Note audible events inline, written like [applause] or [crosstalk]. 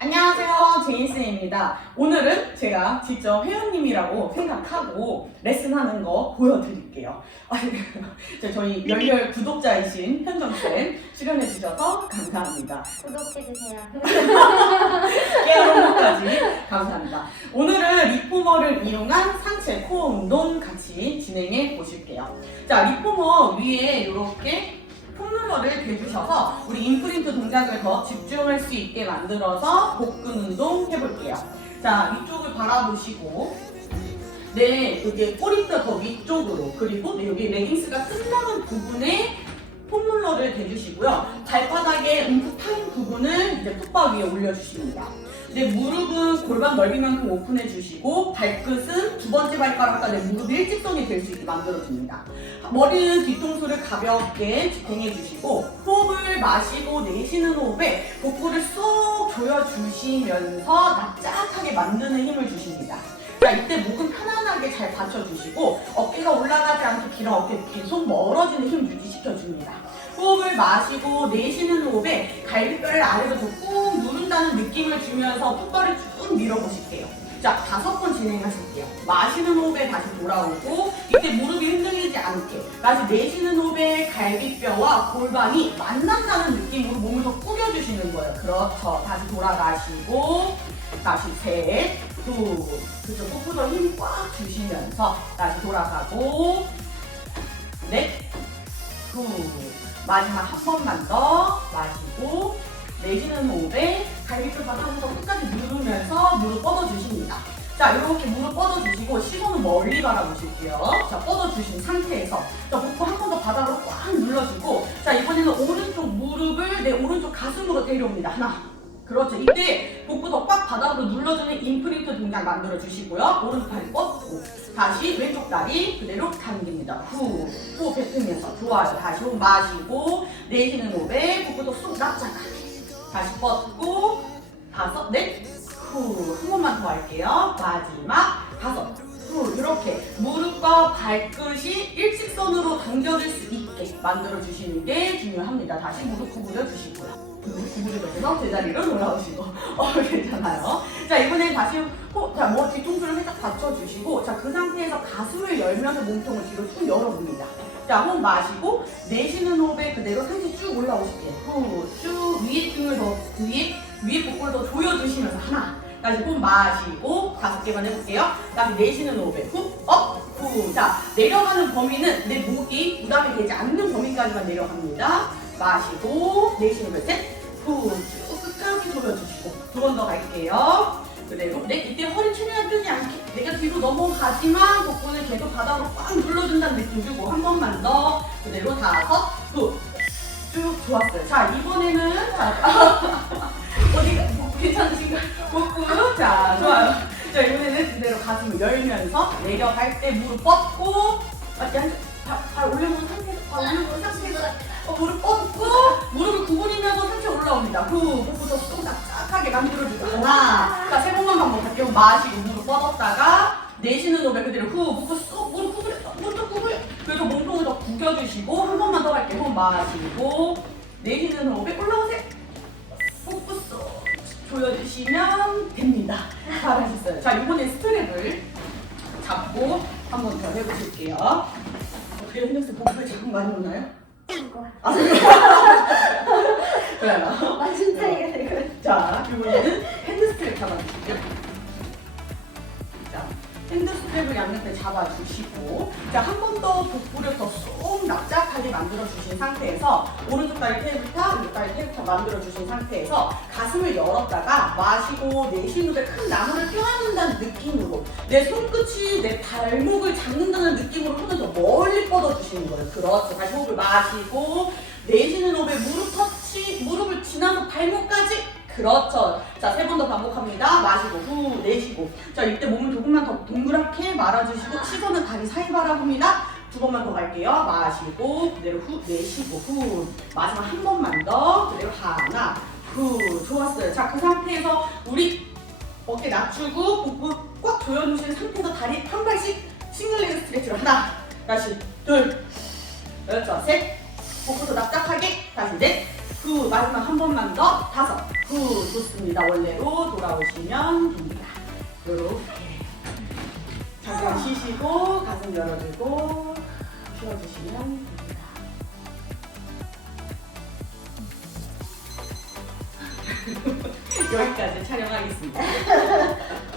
안녕하세요. 제인쌤입니다. 오늘은 제가 직접 회원님이라고 생각하고 레슨하는 거 보여드릴게요. [laughs] 저- 저희 열렬 구독자이신 현정쌤 출연해주셔서 감사합니다. 구독해주세요. [laughs] 깨어난 것까지 감사합니다. 오늘은 리포머를 이용한 상체 코어 운동 같이 진행해 보실게요. 자, 리포머 위에 이렇게 폼롤러를 대주셔서 우리 인프린트 동작을 더 집중할 수 있게 만들어서 복근 운동 해볼게요. 자, 위쪽을 바라보시고 네, 여기 꼬리뼈 더 위쪽으로 그리고 네, 여기 레깅스가 끝나는 부분에 폼롤러를 대주시고요. 발바닥에 움푹 파인 부분을 이제 톱바 위에 올려주십니다. 네, 무릎은 골반 넓이만큼 오픈해 주시고 발끝은 두 번째 발가락과 내 무릎이 일직선이 될 수 있게 만들어줍니다. 머리는 뒤통수를 가볍게 지탱해 주시고 호흡을 마시고 내쉬는 호흡에 복부를 쏙 조여주시면서 납작하게 만드는 힘을 주십니다. 자, 이때 목은 편안하게 잘 받쳐주시고 어깨가 올라가지 않게 길어 어깨 계속 멀어지는 힘 유지시켜줍니다. 호흡을 마시고 내쉬는 호흡에 갈비뼈를 아래로 더꾹 누른다는 느낌을 주면서 풋발을 쭉 밀어보실게요. 자, 다섯 번 진행하실게요. 마시는 호흡에 다시 돌아오고 이때 무릎이 흔들리지 않게 다시 내쉬는 호흡에 갈비뼈와 골반이 만난다는 느낌으로 몸을 더 꾸겨주시는 거예요. 그렇죠. 다시 돌아가시고 다시 셋, 둘, 그죠. 코프더 힘꽉 주시면서 다시 돌아가고 넷, 둘, 마지막 한 번만 더 마시고 내쉬는 호흡에 갈비뼈 바닥부터 끝까지 누르면서 무릎 뻗어주십니다. 자, 이렇게 무릎 뻗어주시고 시선은 멀리 바라보실게요. 자, 뻗어주신 상태에서 자, 복부 한 번 더 바닥으로 꽉 눌러주고 자, 이번에는 오른쪽 무릎을 내 오른쪽 가슴으로 때려옵니다. 하나. 그렇죠. 이때 복부 더 꽉 바닥으로 눌러주는 인프린트 동작 만들어주시고요. 오른쪽 다리 뻗고 다시 왼쪽 다리 그대로 당깁니다. 후, 후 뱉으면서 좋아요. 다시 호흡 마시고 내쉬는 호흡에 복부도 쏙 납작하게 다시 뻗고 다섯, 넷, 후. 한 번만 더 할게요. 마지막 다섯, 후. 이렇게 무릎과 발끝이 일직선으로 당겨질 수 있게 만들어 주시는 게 중요합니다. 다시 무릎 구부려 주시고요. 무릎 구부려서 제자리로 돌아오시고 [laughs] 어 괜찮아요. 자 이번엔 다시 호, 자, 뭐 뒤통수를 살짝 받쳐주시고 자 그 상태에서 가슴을 열면서 몸통을 뒤로 쭉 열어봅니다. 자, 호흡 마시고 내쉬는 호흡에 그대로 상체 쭉 올라오실게요. 후, 쭉 위에 등을 더 위에 위에 복부를 더 조여주시면서 하나. 다시 호흡 마시고 다섯 개만 해볼게요. 다시 내쉬는 호흡에 후, 업, 후. 자, 내려가는 범위는 내 목이 부담이 되지 않는 범위까지만 내려갑니다. 마시고 내쉬는 호흡 셋, 후, 쭉 끝까지 조여주시고 두 번 더 갈게요. 그대로. 내 이때 허리 최대한 뜨지 않게. 내가 뒤로 넘어가지만 복부는 계속 바닥으로 꽉 눌러준다는 느낌 주고 한 번만 더 그대로 다섯 굿쭉 좋았어요. 자 이번에는 자 [laughs] 어디가? 뭐, 괜찮으신가 복부 자 좋아요. 자 이번에는 그대로 가슴을 열면서 내려갈 때 무릎 뻗고 맞지? 발, 발 올려놓은 상태에서 발 올려놓은 상태에서 어, 무릎 뻗고 무릎을 구부리면서 상체 올라옵니다. 후 복부 더쏙 납작하게 만들어주고 하나 자세 번만 반복 할게요 마시고 무릎 뻗었다가 내쉬는 호흡에 그대로 후 복부 쏙 무릎 구부려 무릎 구부려. 그래서 몸통을 더 구겨주시고 한 번만 더 갈게요. 호흡 마시고 내쉬는 호흡에 올라오세요. 복부 쏙 조여주시면 됩니다. 잘하셨어요. 자 이번엔 스트랩을 잡고 한 번 더 해보실게요. 어떻게 현정씨 복부에 자꾸 많이 오나요? 이거 아 그래요 완전 차이가 되고. 자, 이번에는 핸드 스트랩 잡아주시고요. 자, 핸드 스트랩을 양옆에 잡아주시고, 자, 한 번 더 복부를 더 쏙 납작하게 만들어주신 상태에서, 오른쪽 다리 테이블탑, 왼쪽 다리 테이블탑 만들어주신 상태에서, 가슴을 열었다가, 마시고, 내쉬는 후에 큰 나무를 껴안는다는 느낌으로, 내 손끝이 내 발목을 잡는다는 느낌으로 손을 더 멀리 뻗어주시는 거예요. 그렇죠. 다시 호흡을 마시고, 내쉬는 호흡에 무릎 터 치, 무릎을 지나서 발목까지 그렇죠. 자, 세 번 더 반복합니다. 마시고, 후, 내쉬고. 자, 이때 몸을 조금만 더 동그랗게 말아주시고, 시선은 다리 사이 바라봅니다. 두 번만 더 갈게요. 마시고, 그대로 후, 내쉬고, 후. 마지막 한 번만 더. 그대로 하나, 후. 좋았어요. 자, 그 상태에서 우리 어깨 낮추고, 복부 꽉 조여주신 상태에서 다리 한 발씩 싱글레그 스트레치로 하나, 다시 둘, 그렇죠. 셋, 복부도 납작하게, 다시 넷, 후, 마지막 한 번만 더, 다섯, 후, 아주 좋습니다. 원래로 돌아오시면 됩니다. 요렇게. 잠깐 쉬시고 가슴 열어주고 쉬어주시면 됩니다. [laughs] 여기까지 촬영하겠습니다. [laughs]